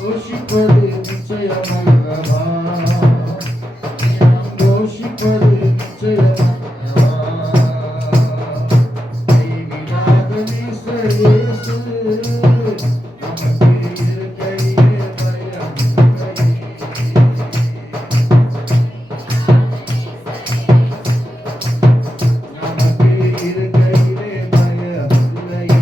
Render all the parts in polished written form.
கோஷிப்பது நிச்சயமல்லவா, கோஷிப்பது நிச்சயமல்லவா, கைவிடாத நேசர் இயேசு நமக்கு இருக்கையிலே பயம் இல்லையே. நமக்கு இருக்கையிலே பயம் இல்லையே.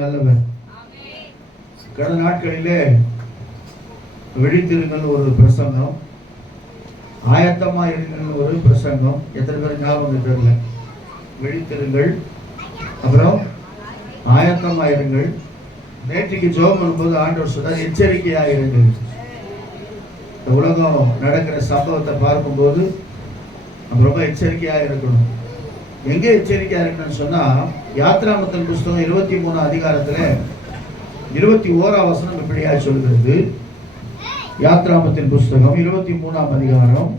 நல்லவர். கடந்த நாட்களிலே விழித்திருங்கள் ஒரு பிரசங்கம், ஆயத்தமா இருங்கள் ஒரு பிரசங்கம். எத்தனை பேர் ஞாபகம் தெரியல? விழித்திருங்கள், அப்புறம் ஆயத்தமா இருங்கள். நேற்றுக்கு ஜெபம் பண்ணும்போது ஆண்டவர் சொல்றார், எச்சரிக்கையா இருங்கள். இந்த உலகம் நடக்கிற சம்பவத்தை பார்க்கும்போது நம்ம ரொம்ப எச்சரிக்கையா இருக்கணும். எங்க எச்சரிக்கையா இருக்கணும்னு சொன்னா, யாத்ராமத்தின் புஸ்தகம் 23 அதிகாரத்துல 21 வசனம் இப்படியா சொல்கிறது. யாத்ராமத்தின் புஸ்தகம் 23 அதிகாரம்.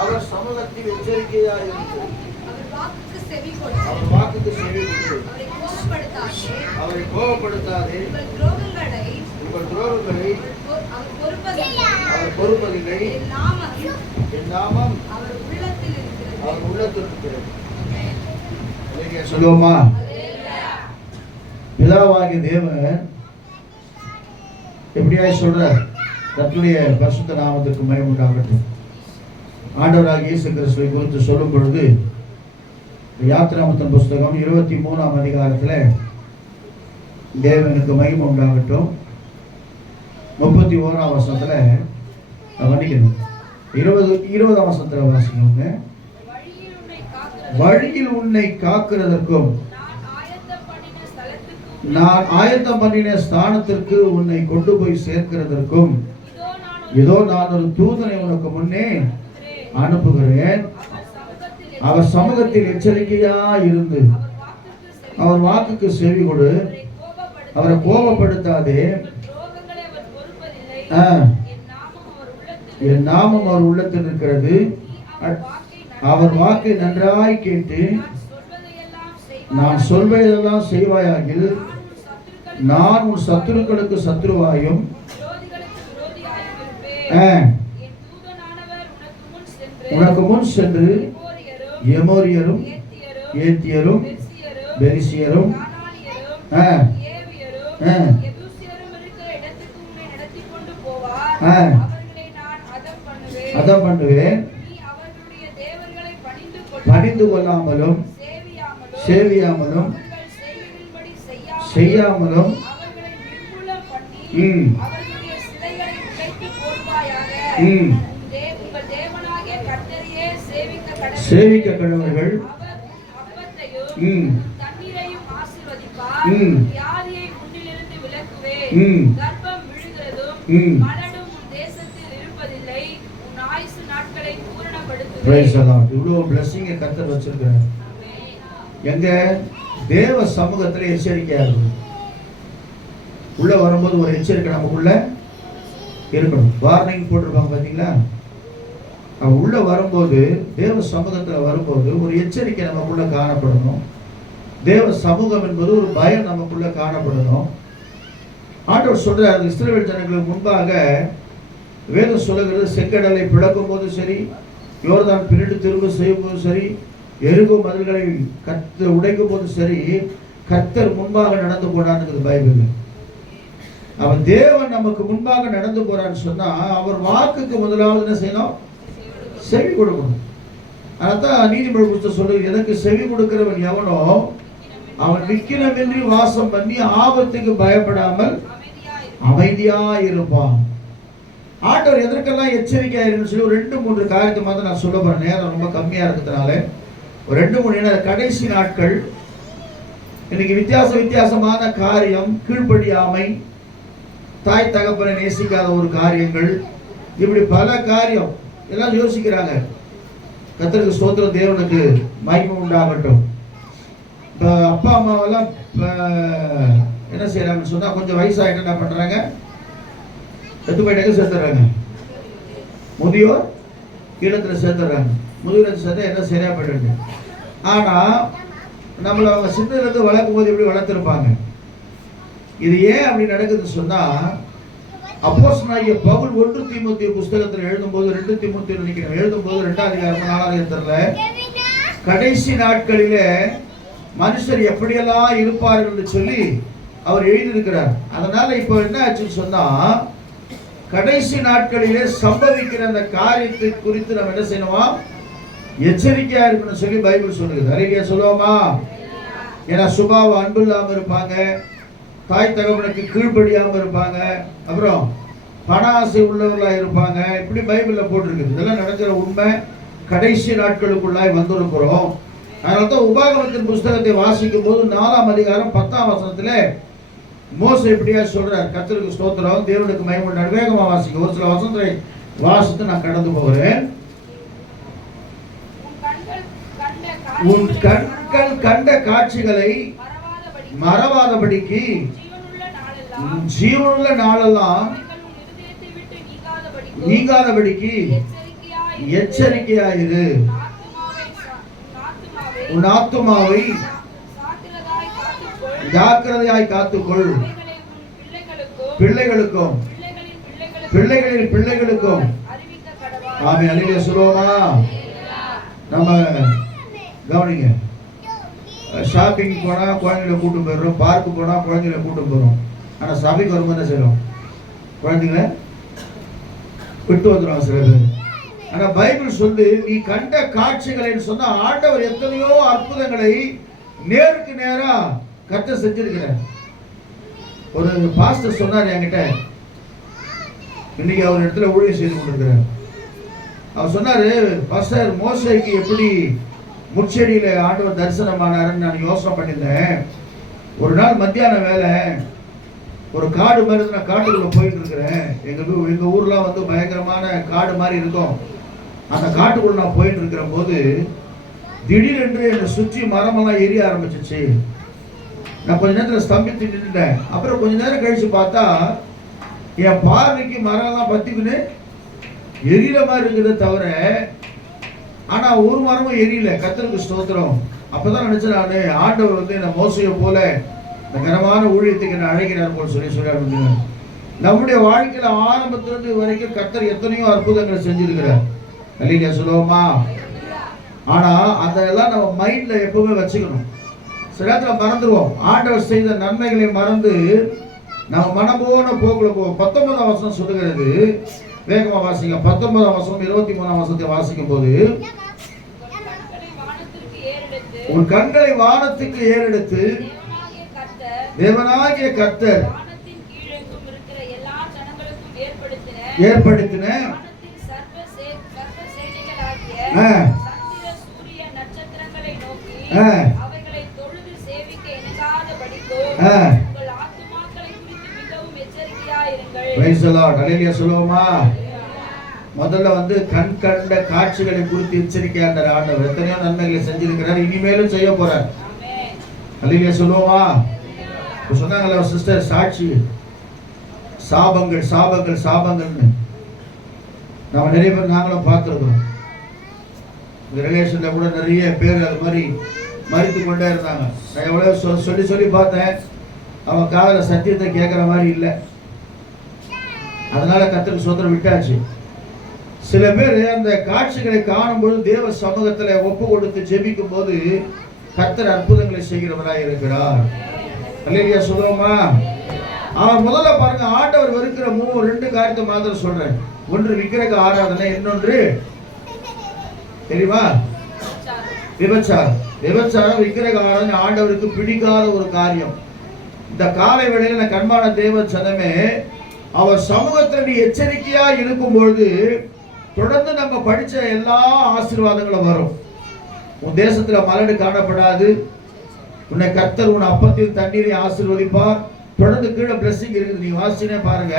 அவர் சமூகத்தில் எச்சரிக்கையா இருந்து அவர் வாக்குக்கு செவி கொடு, அவரை கோபப்படுத்தாதே, உங்கள் துரோகங்களை அவர் பொறுப்பதில்லை, என் நாமம் அவர் உள்ளத்தில் இருக்கிறது. சொல்லுவோமா? பிதாவாகிய தேவன் எப்படியாய் சொல்ற, கர்த்தருடைய பரிசுத்த நாமத்திற்கு மகிமை உண்டாகட்டும். ஆண்டவராகிய இயேசு கிறிஸ்துவை குறித்து சொல்லும் பொழுது யாத்ராமத்தின் புஸ்தகம் 23 அதிகாரத்துல தேவனுக்கு மகிமை உண்டாகட்டும். 31 வசனத்துல மன்னிக்கணும், 20 வசனத்துல வாசிக்கணுங்க. வழியில் உன்னை காக்கிறதற்கும் நான் ஆயத்தம் பண்ணின ஸ்தானத்திற்கு உன்னை கொண்டு போய் சேர்க்கிறதற்கும் இதோ நான் ஒரு தூதனை உனக்கு முன்னே அனுப்புகிறேன். அவர் சமூகத்தில் எச்சரிக்கையா இருந்து அவர் வாக்குக்கு செவி கொடு, அவரை கோபப்படுத்தாதே, என் நாமம் அவர் உள்ளத்தில் இருக்கிறது. அவர் வாக்கை நன்றாய் கேட்டு நான் சொல்வதெல்லாம் செய்வாயாகில் நான் உன் சத்துருக்களுக்கு சத்துருவாயும் உனக்கு முன் சென்று எமோரியரும் ஏத்தியரும் பெரிசியரும் அதம் பண்ணுவேன். பணிந்து கொள்ளாமலும் சேவியாமலும் செய்யாமலும் சேவிக்க கடவர்கள் இவ்வளவு பிளஸிங்க கர்த்தர் வச்சிருக்கிறார். எங்க தேவ சமூகத்துல எச்சரிக்கையா இருக்கணும். உள்ள வரும்போது ஒரு எச்சரிக்கை நமக்குள்ள இருக்கணும். வார்னிங் போட்டிருப்பாங்க பாத்தீங்களா? உள்ள வரும்போது தேவ சமூகத்துல வரும்போது ஒரு எச்சரிக்கை நமக்குள்ள காணப்படணும். தேவ சமூகம் என்பது ஒரு பயம் நமக்குள்ள காணப்படணும். ஆண்டவர் சொல்றார், இஸ்ரவேல் ஜனங்களுக்கு முன்பாக வேதம் சொல்லுகிறது, செங்கடலை பிளக்கும் போது சரி, யோர்தான் பிரிட்டு திரும்ப செய்யும் போது சரி, எரிகோ மதில்களை கர்த்தர் உடைக்கும் போது சரி, கர்த்தர் முன்பாக நடந்து போனான்னு பைபிள். அவன் தேவன் நமக்கு முன்பாக நடந்து போறான்னு சொன்னா அவர் வாக்குக்கு முதலாவது என்ன செய்யணும்? செவி கொடுக்கணும். அதான் நீதிமொழி புத்தகம் சொல்லுது, எனக்கு செவி கொடுக்கிறவன் எவனோ அவன் விக்கிரமின்றி வாசம் பண்ணி ஆபத்துக்கு பயப்படாமல் அமைதியா இருப்பான். ஆண்டவர் எதற்கெல்லாம் எச்சரிக்கையா இருக்குன்னு சொல்லி ஒரு 2-3 காரியத்தை மாதிரி நான் சொல்ல போறேன். நேரம் ரொம்ப கம்மியா இருக்கிறதுனால ஒரு 2-3 கடைசி நாட்கள். இன்னைக்கு வித்தியாசமான காரியம், கீழ்ப்படியாமை, தாய் தகப்பனை நேசிக்காத ஒரு காரியங்கள், இப்படி பல காரியம் எல்லாம் யோசிக்கிறாங்க. கர்த்தருக்கு ஸ்தோத்திரம், தேவனுக்கு மகிமை உண்டாகட்டும். இப்போ அப்பா அம்மாவெல்லாம் என்ன செய்யறாங்கன்னு சொன்னா, கொஞ்சம் வயசாகிட்டு என்ன பண்றாங்க? செத்து போயிட்டாங்க, சேர்த்துறாங்க. முதியோர் இல்லத்துல சேர்த்துறாங்க. முதியோர் சேர்த்தா என்ன சரியா போயிட்டு. ஆனா நம்மளை அவங்க சின்னதுலேருந்து வளர்க்கும் போது எப்படி வளர்த்துருப்பாங்க. இது ஏன் அப்படி நடக்குதுன்னு சொன்னா, அப்போஸ்தலனாகிய பவுல் 1 தீமோத்தேயு புஸ்தகத்தில் எழுதும்போது, 2 தீமோத்தேயு நினைக்கிறேன், எழுதும்போது 2ஆம் அதிகாரம் 4ஆம் அதிகாரத்துல கடைசி நாட்களிலே மனுஷர் எப்படியெல்லாம் இருப்பார்கள் என்று சொல்லி அவர் எழுதியிருக்கிறார். அதனால இப்போ என்ன ஆச்சுன்னு சொன்னா, கடைசி நாட்களிலே சம்பவிக்கிற அந்த காரியத்தை குறித்து நம்ம என்ன செய்யணுமா? எச்சரிக்கையா இருக்கணும்னு சொல்லி பைபிள் சொல்லுது. அறிக்கையா சொல்லுவோமா? ஏன்னா சுபாவம் அன்பு இல்லாம இருப்பாங்க, தாய் தகவனுக்கு கீழ்ப்படியாம இருப்பாங்க, அப்புறம் பண ஆசை உள்ளவர்களா இருப்பாங்க. இப்படி பைபிள்ல போட்டிருக்கு. இதெல்லாம் நடக்கிற உண்மை. கடைசி நாட்களுக்குள்ளாய் வந்திருக்கிறோம். அதனால்தான் உபாகமத்தின் புஸ்தகத்தை வாசிக்கும் போது 4ஆம் அதிகாரம் 10ஆம் வசனத்துல மோசே எப்படியா சொல்றார். கர்த்தருக்கு ஸ்தோத்திரம், தேவனுக்கு மகிமை உண்டாகட்டும். வேகமா வாசிக்க, ஒரு சில வசனத்தை வாசித்து நான் கடந்து போகிறேன். உன் கண்கள் கண்ட காட்சிகளை மறவாதபடிக்கு ஜீவனுள்ள நாளெல்லாம் நீங்காதபடிக்கு எச்சரிக்கையாயிரு. உன் ஆத்துமாவை ஜாக்கிரதையாய் காத்துக்கொள். பிள்ளைகளுக்கும் பிள்ளைகளின் பிள்ளைகளுக்கும். ஆமென். அல்லேலூயா சொல்லுவோமா? நம்ம கவனிங்க, ஷாப்பிங் போனா குழந்தைகளை கூட்டு போயிடுறோம், பார்க்கு போனா குழந்தைகளை கூட்டு போறோம். ஆனா சபைக்கு வரும்போது என்ன செய்யறோம்? குழந்தைங்களை விட்டு வந்துடும் சில பேர். ஆனா பைபிள் சொல்லு, நீ கண்ட காட்சிகளை சொன்னா ஆண்டவர் எத்தனையோ அற்புதங்களை நேருக்கு நேரா கர்த்தர் செஞ்சிருக்கிறார். ஒரு பாஸ்டர் சொன்னார் என்கிட்ட, இன்னைக்கு அவர் இடத்துல ஊழியம் செய்து கொண்டிருக்கிறார். அவர் சொன்னாரு, பாஸ்டர் மோசேக்கு எப்படி முச்செடியில ஆண்டவர் தரிசனமானாருன்னு நான் யோசனை பண்ணியிருந்தேன். ஒரு நாள் மத்தியான வேலை, ஒரு காடு மாதிரி நான் காட்டுக்குள்ள போயிட்டு இருக்கிறேன். எங்க ஊர்லாம் வந்து பயங்கரமான காடு மாதிரி இருக்கும். அந்த காட்டுக்குள்ள நான் போயிட்டு இருக்கிற போது திடீரென்று என்னை சுற்றி மரமெல்லாம் எரிய ஆரம்பிச்சிச்சு. நான் கொஞ்ச நேரத்தில் ஸ்தம்பித்து நின்றுட்டேன். அப்புறம் கொஞ்ச நேரம் கழிச்சு பார்த்தா என் பார்வைக்கு மரம்லாம் பத்திக்குன்னு எரியல மாதிரி இருக்குதே தவிர, ஆனா ஒரு மரமும் எரியல. கர்த்தருக்கு ஸ்தோத்திரம். அப்பதான் நினைச்சேன் நானு, ஆண்டவர் வந்து என்ன மோசையை போல இந்த கனமான ஊழியத்துக்கு என்ன அழைக்கிறார் போல சொல்லி நம்முடைய வாழ்க்கையில ஆரம்பத்திலிருந்து வரைக்கும் கர்த்தர் எத்தனையோ அற்புதங்களை செஞ்சிருக்கிறார். அல்லேலூயா சொல்லுவோமா? ஆனா அதெல்லாம் நம்ம மைண்ட்ல எப்பவுமே வச்சுக்கணும். சில நேரத்துல மறந்துடுவோம். ஆண்டவர் செய்த நன்மைகளை மறந்து நம்ம மனம் போன போக்குல போவோம். 19ஆம் வசனம் சொல்லுகிறது, வேகமா வாசிங்க. 19ஆம் வசனம் 23ஆம் வசனத்தை வாசிக்கும் போது, உன் கண்களை வானத்துக்கு ஏறெடுத்து தேவனாகிய கர்த்தர் ஏற்படுத்தின சொல்லுவோமா? முதல்ல வந்து கண் கண்ட காட்சிகளை குறித்து எச்சரிக்கையா இருந்தார் ஆண்டவர். எத்தனையோ நன்மைகளை செஞ்சிருக்கிறார், இனிமேலும் செய்ய போறார். அல்லேலூயா சொல்லுவோமா? சொன்னாங்கல்ல சிஸ்டர், சாட்சி சாபங்கள் சாபங்கள் சாபங்கள்னு நம்ம நிறைய பேர் நாங்களும் பார்த்துருக்கோம். ரிலேஷன்ல கூட நிறைய பேர் அது மாதிரி மறித்து கொண்டே இருந்தாங்க. நான் எவ்வளவு சொல்லி சொல்லி பார்த்தேன், அவன் காதல சத்தியத்தை கேட்குற மாதிரி இல்லை. அதனால கர்த்தருக்கு ஸ்தோத்திரம் விட்டாச்சு. சில பேர் அந்த காட்சிகளை காணும்போது தேவ சமூகத்துல ஒப்பு கொடுத்து ஜெபிக்கும் போது கர்த்தர் அற்புதங்களை செய்கிறவராய் இருக்கிறார். அல்லேலூயா சொல்லுவோமா? அவர் முதல்ல பாருங்க, ஆண்டவர் வெறுக்கிற 2 காரியத்தை மாத்திரம் சொல்றேன். ஒன்று விக்கிரக ஆராதனை, இன்னொன்று தெரியுமா? விபச்சாரம். விபச்சாரம், விக்கிரக ஆராதனை ஆண்டவருக்கு பிடிக்காத ஒரு காரியம். இந்த காலை வேளையில கண்பான தேவ சனமே, அவர் சமூகத்தில் நீ எச்சரிக்கையா இருக்கும்பொழுது தொடர்ந்து நம்ம படிச்ச எல்லா ஆசீர்வாதங்களும் வரும். உன் தேசத்துல மலடு காணப்படாது. உன்னை கர்த்தர் உன் அப்பத்தில் தண்ணீரை ஆசீர்வதிப்பார். தொடர்ந்து கீழே பிளஸிங் இருக்குது. நீ வாசினே பாருங்க.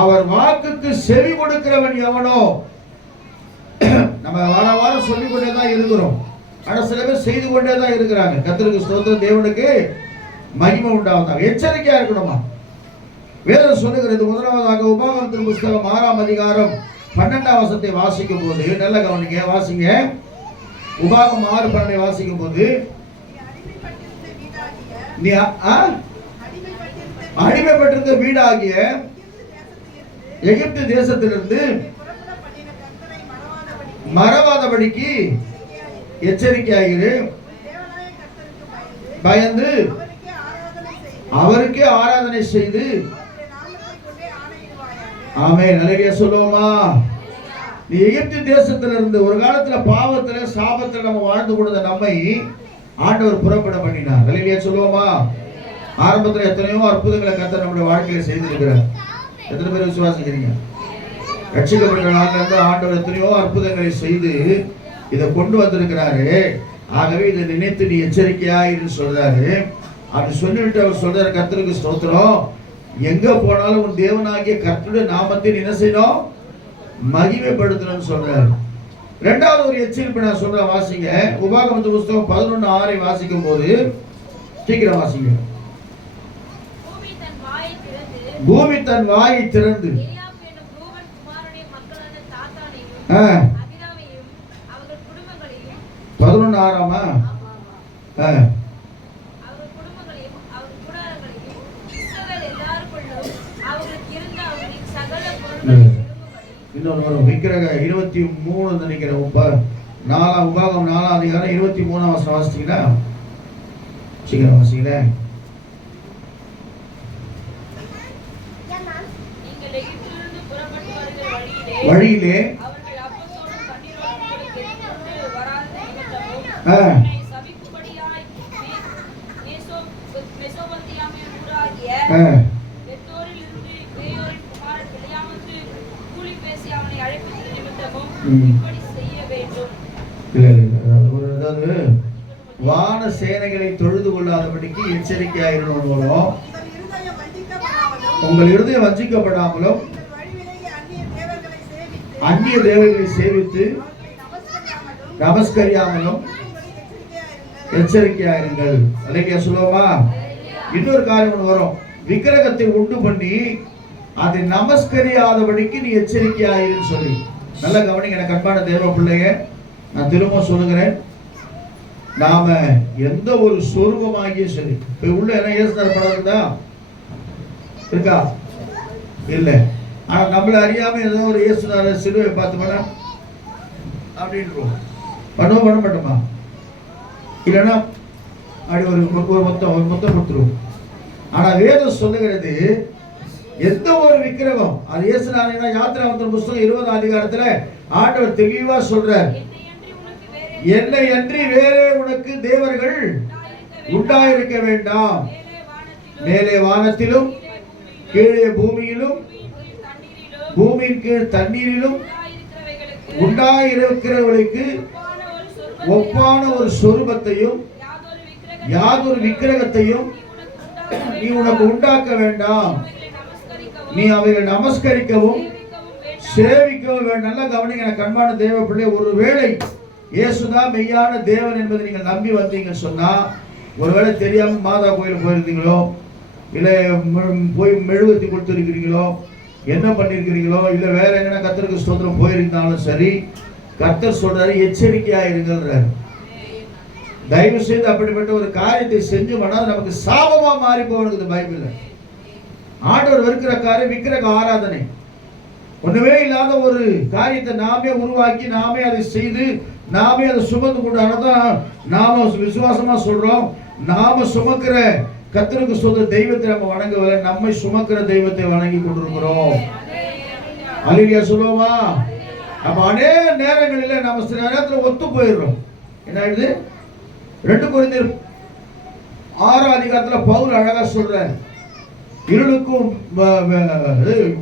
அவர் வாக்குக்கு செவி கொடுக்கிறவன் எவனோ. நம்ம வார வாரம் சொல்லிக் கொண்டே தான் இருக்கிறோம். ஆனா சில பேர் செய்து கொண்டே தான் இருக்கிறாங்க. கர்த்தருக்கு ஸ்தோத்திரம், தேவனுக்கு மகிமை உண்டாவதாக. எச்சரிக்கையா இருக்கணுமா? வேதம் சொல்லுகிறது. முதலாவதாக உபாகமத்தின் புஸ்தகம் 6ஆம் அதிகாரம் 12ஆம் வசனத்தை வாசிக்கும் போது, நல்ல கவனிங்க, வாசிங்க. உபாகம் 6:12 வாசிக்கும் போது, நீ அடிமைப்பட்டிருந்த வீடாகிய எகிப்து தேசத்திலிருந்து மறவாதபடிக்கு எச்சரிக்கையாயிரு. பயந்து அவருக்கே ஆராதனை செய்து. ஆமென். அல்லேலூயா சொல்லுவோமா? நீ எகிப்து தேசத்திலிருந்து ஒரு காலத்துல பாவத்துல சாபத்துல நம்ம வாழ்ந்து கொண்ட நம்மை ஆண்டவர் புறப்பட பண்ணினார். அல்லேலூயா சொல்லுவோமா? ஆரம்பத்துல எத்தனையோ அற்புதங்களை கர்த்தர் நம்முடைய வாழ்க்கையில செய்திருக்கிறார். எத்தனை பேர் விசுவாசிக்கிறீங்க? ரட்சிக்கப்பட்ட நாள்ல இருந்து ஆண்டவர் எத்தனையோ அற்புதங்களை செய்து இதை கொண்டு வந்திருக்கிறாரு. ஆகவே இதை நினைத்து நீ எச்சரிக்கையா இரு சொல்றாரு. அப்படி சொல்லிவிட்டு அவர் சொல்றாரு, கர்த்தருக்கு ஸ்தோத்திரம், எங்க போனாலும் உன் தேவனாகிய கர்த்தருடைய நாமத்தை என்ன செய்யணும்? மகிமைப்படுத்தணும்னு சொல்றாரு. இரண்டாவது ஒரு எச்சரிப்பு நான் சொல்றேன், வாசிங்க. உபாகமத்து புஸ்தகம் 11:6 வாசிக்கும் போது, சீக்கிரம் வாசிங்க. பூமி தன் வாயை திறந்து 11:6 இன்னொரு வரும். விக்கிரக 23 நினைக்கிறேன். உபாகம் 4ஆம் அதிகாரம் 23ஆம் வசனம் வாசிச்சீங்களா? சீக்கிரம் வாசிங்களேன். வழியிலே வான சேனைகளை தொழுது கொள்ளாதபடிக்கு எச்சரிக்கையாயிரும் வரும். உங்கள் இருதயம் வஞ்சிக்கப்படாமலும் அந்நிய தேவர்களை சேவித்து நமஸ்கரியாமலும் எச்சரிக்கையாயிருங்கள். அல்லேலூயா சொல்லுவோமா? இன்னொரு காரியம் வரும். விக்கிரகத்தை உண்டு பண்ணி அதை நமஸ்கரியாதபடிக்கு நீ எச்சரிக்கையாயிருன்னு சொல்லி. நல்ல கவனிங்க எனக்கு அன்பான தேவ பிள்ளைங்க. நான் திரும்ப சொல்லுகிறேன், நாம எந்த ஒரு சொரூபமாகிய சரி, இப்ப உள்ள என்ன இயேசுநாதர் படம் இருந்தா இருக்கா? இல்ல. ஆனா நம்மள அறியாம ஏதோ ஒரு இயேசுநாதர் சிலுவை பார்த்தோம்னா அப்படின்னு பண்ண மாட்டோமா? இல்லைன்னா அப்படி ஒரு மொத்தம் கொடுத்துருவோம். ஆனா வேதம் சொல்லுகிறது, எந்த ஒரு விக்கிரகம் அது இயேசுநாதர் யாத்திராமத்தின் புஸ்தகம் 20ஆம் அதிகாரத்துல ஆண்டவர் தெளிவா சொல்றார், என்னை அன்றி வேறே உனக்கு தேவர்கள் உண்டாயிருக்க வேண்டாம். மேலே வானத்திலும் கீழே பூமியிலும் பூமியின் கீழ் தண்ணீரிலும் உண்டாயிருக்கிறவர்களுக்கு ஒப்பான ஒரு சொரூபத்தையும் யாதொரு விக்கிரகத்தையும் நீ உனக்கு உண்டாக்க வேண்டாம். நீ அவைகளை நமஸ்கரிக்கவும் சேவிக்கவும் வேண்டும். நல்ல கவனிங்க கண்பான தேவ பிள்ளை. ஒருவேளை இயேசுதான் மெய்யான தேவன் என்பதை நீங்கள் நம்பி வந்தீங்கன்னு சொன்னா, ஒருவேளை தெரியாம மாதா கோயில் போயிருந்தீங்களோ, இல்லை போய் மெழுகுவர்த்தி கொடுத்துருக்கிறீங்களோ, என்ன பண்ணிருக்கிறீங்களோ, இல்லை வேற எங்கன்னா கர்த்தருக்கு ஸ்தோத்திரம் போயிருந்தாலும் சரி, கர்த்தர் சொல்றாரு எச்சரிக்கையா இருங்கள்ன்றாரு. தயவு செய்து அப்படிப்பட்ட ஒரு காரியத்தை செஞ்சு பண்ணால் நமக்கு சாபமா மாறி போகிறது பைபிள்ல. ஆண்டவர் வெறுக்கிற காரியம் விக்கிரக ஆராதனை. ஒண்ணுமே இல்லாத ஒரு காரியத்தை நாமே உருவாக்கி நாமே அதை செய்து நாமே அதை சுமந்து கொண்டாதான் நாம விசுவாசமா சொல்றோம். நாம சுமக்கிற கர்த்தருக்கு சொந்த தெய்வத்தை நம்ம வணங்கவில்லை, நம்மை சுமக்கிற தெய்வத்தை வணங்கி கொண்டிருக்கிறோம். அல்லேலூயா சொல்லுவோமா? அப்ப அநேக நேரங்களில் நம்ம சில நேரத்தில் ஒத்து போயிடுறோம். என்ன ஆயிடுது? 2 கொரிந்தியர் 6 அதிகாரத்துல பவுல் அழகா சொல்றார், இருளுக்கும்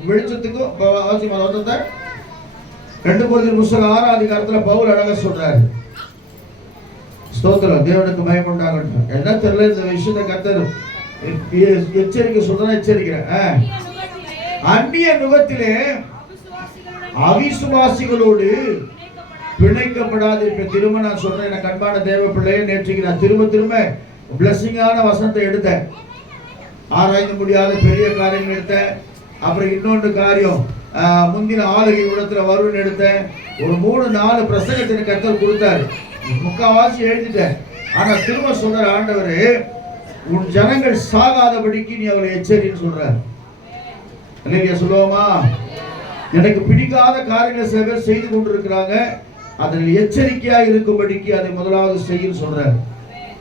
வெளிச்சத்துக்கும் 2 கொரிந்தியர் புத்தகம் 6 அதிகாரத்துல பவுல் அழகா சொல்றாரு. ஸ்தோத்திரம், தேவனுக்கு மகிமை உண்டாகட்டும். என்ன தெரியல, இந்த விஷயத்தை கர்த்தர் எச்சரிக்கை சொல்றேன், எச்சரிக்கிறேன். அந்நிய நுகத்திலே அவிசுவாசிகளோடு பிணைக்கப்படாது. இப்ப திரும்ப நான் சொல்றேன், எனக்கு அன்பான தேவ பிள்ளையே, நேற்றுக்கு நான் திரும்ப பிளஸிங்கான வசனத்தை எடுத்தேன். ஆராய்ந்து முடியாத பெரிய காரியங்கள் எடுத்தேன். அப்புறம் இன்னொன்று காரியம், முந்தின ஆளுகை உள்ளத்துல வரும்னு எடுத்தேன். ஒரு 3-4 பிரசங்கத்தை கர்த்தர் கொடுத்தாரு. முக்காவாசி எழுதிட்டேன். ஆனா திரும்ப சொல்ற ஆண்டவரே, உன் ஜனங்கள் சாகாதபடிக்கு நீ அவளை எச்சரின்னு சொல்றார். இல்லையா சொல்லுவோமா? எனக்கு பிடிக்காத காரியங்களை சில பேர் செய்து கொண்டிருக்கிறாங்க, அதில் எச்சரிக்கையா இருக்கும்படிக்கு அதை முதலாவது செய்யும் சொல்றார்.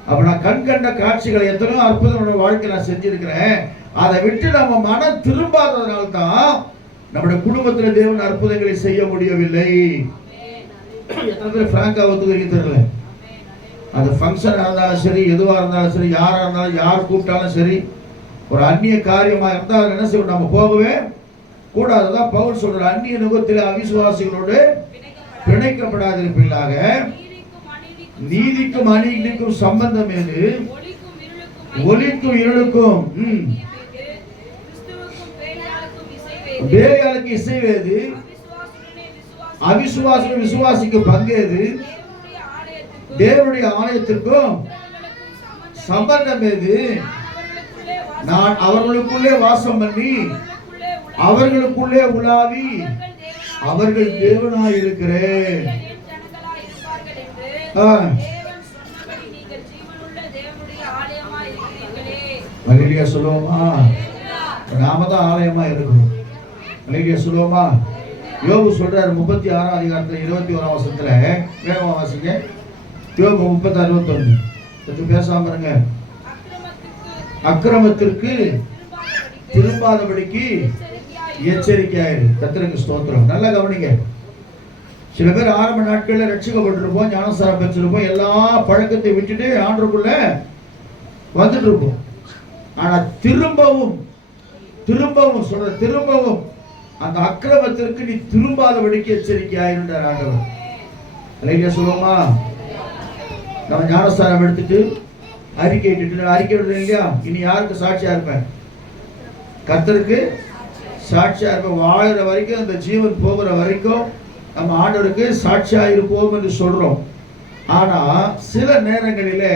அப்ப நான் கண்கண்ட காட்சிகளை எத்தனையோ அற்புதமான வாழ்க்கை நான் செஞ்சிருக்கிறேன். அதை விட்டு நம்ம மனம் திரும்பாததுனால தான் நம்முடைய குடும்பத்தில் தேவன் அற்புதங்களை செய்ய முடியவில்லை. எத்தனை பேர் பிராங்கா ஒத்துக்கிறீங்க தெரியல. அது ஃபங்க்ஷனாக இருந்தாலும் சரி, எதுவாக இருந்தாலும் சரி, யாராக இருந்தாலும், யார் கூப்பிட்டாலும் சரி, ஒரு அந்நிய காரியமாக இருந்தால் என்ன செய்வோம், நம்ம போகவே கூடாதுதான். பவுல் சொல்ற, அந்நிய நுகத்தில் அவிசுவாசிகளோடு பிணைக்கப்படாதிருப்பீர்களாக. நீதிக்கும் அநீதிக்கும் சம்பந்தம் எது? ஒளிக்கும் இருளுக்கும் பேயாளுக்கு இசைவேது? அவிசுவாசிக்கும் விசுவாசிக்கு பங்கேது? தேவனுடைய ஆலயத்திற்கும் சம்பந்தம் எது? நான் அவர்களுக்குள்ளே வாசம் பண்ணி அவர்களுக்குள்ளே உலாவி அவர்கள் தேவனாய் இருக்கிறேன். அல்லேலூயா சொல்லுவோமா? நாம தான் ஆலயமா இருக்கணும். அல்லேலூயா சொல்லுவோமா? யோபு சொல்றாரு 36 அதிகாரத்துல 21 வசனத்துல, வேகமா வாசிங்க. யோபு 30:61. கொஞ்சம் பேசாம இருங்க. அக்கிரமத்திற்கு திரும்பாதபடிக்கு எச்சரிக்கையாயிரு. கர்த்தருக்கு ஸ்தோத்திரம். நல்லா கவனிங்க. சில பேர் ஆரம்ப நாட்களில் ரட்சிக்கப்பட்டிருப்போம், ஞானஸ்நானம் பெற்றிருப்போம், எல்லா பழக்கத்தை விட்டுட்டு ஆண்டவருக்குள்ள வந்துட்டு இருப்போம். ஆனா திரும்பவும் சொல்ற, திரும்பவும் அந்த அக்கிரமத்திற்கு நீ திரும்பாதபடிக்கு எச்சரிக்கையாயிருந்தார் ஆண்டவர். இல்லையா சொல்லுவோமா? நம்ம ஞானஸ்நானம் எடுத்துட்டு அறிக்கை விடுறேன் இல்லையா, இனி யாருக்கு சாட்சியா இருப்பேன்? கர்த்தருக்கு சாட்சியா இருப்பேன். வாழுற வரைக்கும், அந்த ஜீவன் போகிற வரைக்கும் நம்ம ஆண்டவருக்கு சாட்சியா இருப்போம் என்று சொல்றோம். ஆனா சில நேரங்களிலே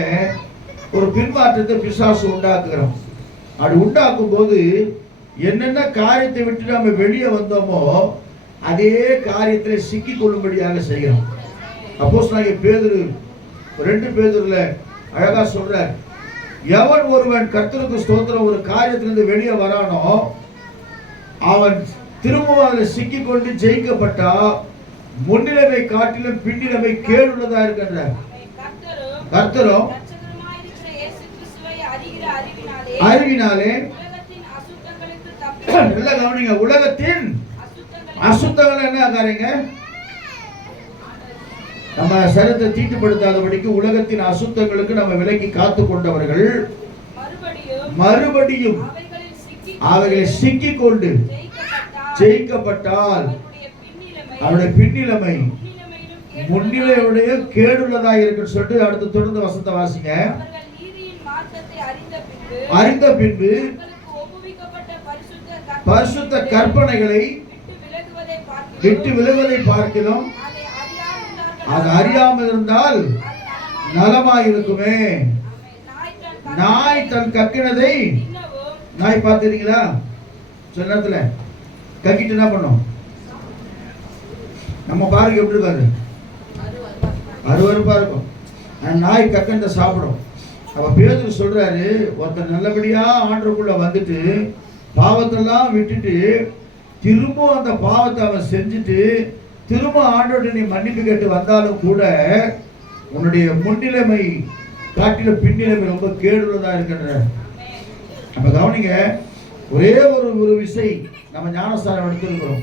ஒரு பின்மாற்றத்தை பிசாசு உண்டாக்குகிறோம். அது உண்டாக்கும் போது என்னென்ன காரியத்தை விட்டு நம்ம வெளியே வந்தோமோ அதே காரியத்தில் சிக்கி கொள்ளும்படியாக செய்கிறோம். அப்போஸ்தலனாகிய பேதுரு 2 பேதுருல அழகா சொல்றார், எவன் ஒருவன் கர்த்தருக்கு ஸ்தோத்திரம் ஒரு காரியத்திலிருந்து வெளியே வரானோ அவன் திரும்பவும் அதில் சிக்கி கொண்டு ஜெயிக்கப்பட்டா முன்னிலைமை காட்டிலும் பின்னிலைமை கேடுள்ளதா இருக்கின்றார். கர்த்தரும் அறிவினாலே நல்லா கவனிங்க, உலகத்தின் அசுத்தங்கள் என்ன காரியங்க? நம்ம சரீரத்தை தீட்டுப்படுத்தாதபடிக்கு உலகத்தின் அசுத்தங்களுக்கு நம்ம விலக்கி காத்து கொண்டவர்கள் மறுபடியும் அவைகளை சிக்கிக் கொண்டு ஜெயிக்கப்பட்டால் அவருடைய பின்னிலைமை முன்னிலையுடைய கேடுள்ளதாக இருக்குன்னு சொல்லிட்டு அடுத்து தொடர்ந்து வசனத்தை வாசிங்க. அறிந்த பின்பு பரிசுத்த கற்பனைகளை விட்டு விலகுவதை பார்க்கிறோம். அது அறியாமல் இருந்தால் நலமாயிருக்குமே. நாய் தன் கக்கினதை, நாய் பார்த்துறீங்களா? சில நேரத்துல கக்கிட்டு என்ன பண்ணும்? நம்ம பாருங்க எப்படி இருக்காது, அருவருப்பா இருக்கும். நாய் கக்கண்ட சாப்பிடும். அப்ப பேதுரு சொல்றாரு, ஒருத்தர் நல்லபடியா ஆண்டவருக்குள்ள வந்துட்டு பாவத்தெல்லாம் விட்டுட்டு திரும்ப அந்த பாவத்தை அவன் செஞ்சுட்டு திரும்ப ஆண்டோட நீ மன்னிப்பு கேட்டு வந்தாலும் கூட உன்னுடைய முன்னிலைமை காட்டில பின்னிலைமை ரொம்ப கேடுள்ளதா இருக்கின்ற. அப்ப கவனிங்க, ஒரே ஒரு விசை நம்ம ஞானஸ்தானம் எடுத்திருக்கிறோம்,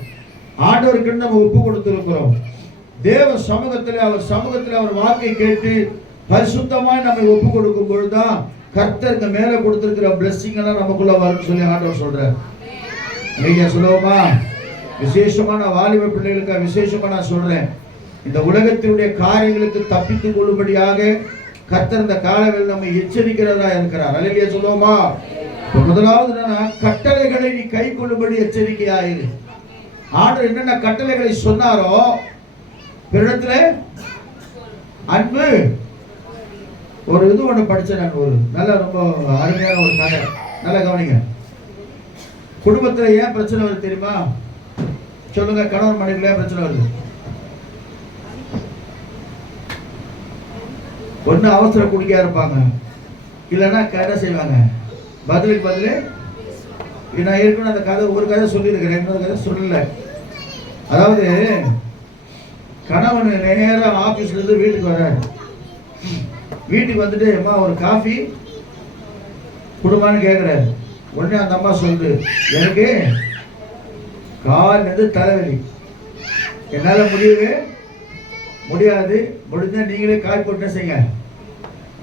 ஆண்டவருக்கு நம்ம ஒப்பு கொடுத்திருக்கிறோம். தேவ சமூகத்தில் அவர் வாக்கை கேட்டு பரிசுத்தமாய் நம்மை ஒப்பு கொடுக்கும் பொழுதுதான் கர்த்தருக்கு மேல கொடுத்திருக்கிற பிளெஸிங் எல்லாம் நமக்குள்ள வரும்னு சொல்லி ஆண்டவர் சொல்றார். நீங்க சொல்லுவோமா? விசேஷமான வாலிப பிள்ளைகளுக்கு விசேஷமா நான் சொல்றேன், இந்த உலகத்தினுடைய காரியங்களுக்கு தப்பித்துக் கொள்ளும்படியாக கர்த்தர் இந்த காலவில் நம்ம எச்சரிக்கிறதா இருக்கிறார். அல்லேலூயா சொல்லுவோமா? முதலாவது கட்டளைகளை நீ கை கொள்ளும்படி எச்சரிக்கையாயிரு. ஆண்டவர் என்னென்ன கட்டளைகளை சொன்னாரோ, பிறஇடத்துல அன்பு. ஒரு இது ஒண்ணு படிச்சேன் நான், ஒரு நல்ல ரொம்ப அருமையான ஒரு கதை. நல்லா கவனிங்க. குடும்பத்துல ஏன் பிரச்சனை வருது தெரியுமா? சொல்லுங்க. கணவன் மனைவில ஏன் பிரச்சனை வருது? ஒண்ணு அவசர குடிக்கா இருப்பாங்க, இல்லைன்னா கதை செய்வாங்க. பதிலுக்கு பதிலு நான் ஏற்கனவே அந்த கதை ஒரு கதை சொல்லியிருக்கிறேன், இன்னொரு கதை சொல்லல. அதாவது கணவன் நேரம் ஆபீஸ்ல இருந்து வீட்டுக்கு வர்றாரு. வீட்டுக்கு வந்துட்டு அம்மா ஒரு காஃபி குடும்பம்னு கேட்கிறாரு. உடனே அந்த அம்மா சொல்லுது, எனக்கு காலிலிருந்து தலைவலி, என்னால முடியவே முடியாது, முடிஞ்சா நீங்களே காய் போட்டு செய்யுங்க,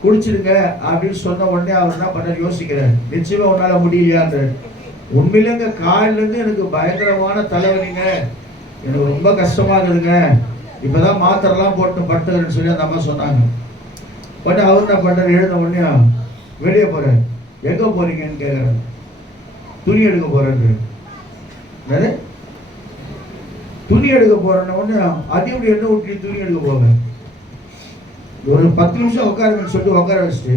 குடிச்சிருங்க அப்படின்னு சொன்ன உடனே அவர் என்ன பண்ண யோசிக்கிறார். நிச்சயமா உன்னால முடியலையான்ற. உண்மையிலேங்க காலில இருந்து எனக்கு பயங்கரமான தலைவலிங்க, எனக்கு ரொம்ப கஷ்டமா இருக்குதுங்க, இப்பதான் மாத்திரெல்லாம் போட்டு படுத்துக்கிறேன்னு சொல்லி அந்த அம்மா சொன்னாங்க. உடனே அவர் என்ன பண்றாரு, எழுந்த உடனே வெளியே போறாரு. எங்க போறீங்கன்னு கேட்கிறாரு. துணி எடுக்க போறேன்னு. துணி எடுக்க போறேன்னு உடனே அதிகப்படி என்ன ஊட்டி துணி எடுக்க போங்க, ஒரு 10 நிமிஷம் உட்காருங்கன்னு சொல்லிட்டு உட்கார வச்சுட்டு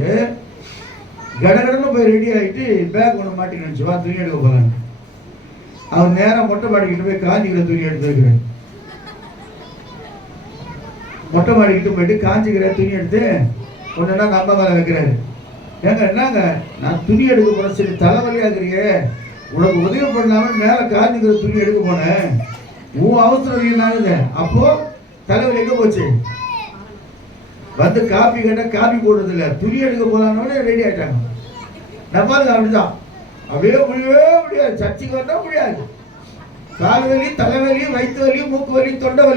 கடகடன்னு போய் ரெடி ஆகிட்டு பேக் ஒன்று மாட்டி நினைச்சு வா துணி எடுக்க போறாங்க. அவர் நேரம் மொட்டை மாடிக்கிட்டு போய் காஞ்சிக்கிற துணி எடுத்து வைக்கிறேன். மொட்டை மாடிக்கிட்டு போயிட்டு காஞ்சிக்கிற துணி எடுத்து ஒன்னா நம்ம மேல வைக்கிறாரு. ஏங்க என்னங்க, நான் துணி எடுக்க போறேன், சரி தலைவலியாக்குறீங்க, உனக்கு உதவி பண்ணாம மேல காஞ்சிக்கிற துணி எடுக்க போனேன், உன் அவசரம் என்னாகுது, அப்போ தலைவலி எங்க போச்சு? வந்து காப்பி கேட்டா காப்பி போடுறது இல்லை, துணி எடுக்க போலான்னு ரெடி ஆயிட்டாங்க. நம்மளுக்கு அப்படிதான், அப்படியே முடியவே முடியாது, சர்ச்சைக்கு வந்தா முடியாது. கால் வலி, தலைவலி, வயிற்று வலி, மூக்கு வலி, தொண்டை வலி.